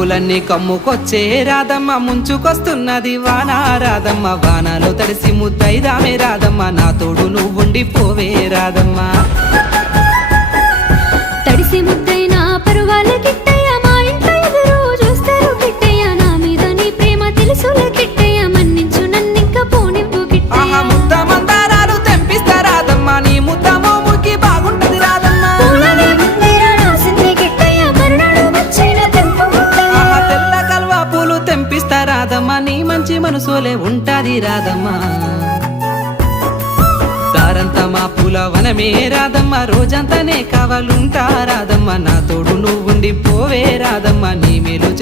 పూలన్నీ కమ్ముకొచ్చే రాదమ్మ ముంచుకొస్తున్నది వాన. రాదమ్మ వానలో తడిసి ముద్దైదామే రాదమ్మ నా తోడు నువ్వుండి పోవే రాధమ్మ నీ మంచి మనసులే ఉంటాది రాధమ్మ. దారంతా మా పూల వనమే రోజంతానే కావాలుంటా రాధమ్మ. నా తోడు నువ్వుండి పోవే రాధమ్మ నీ మేలు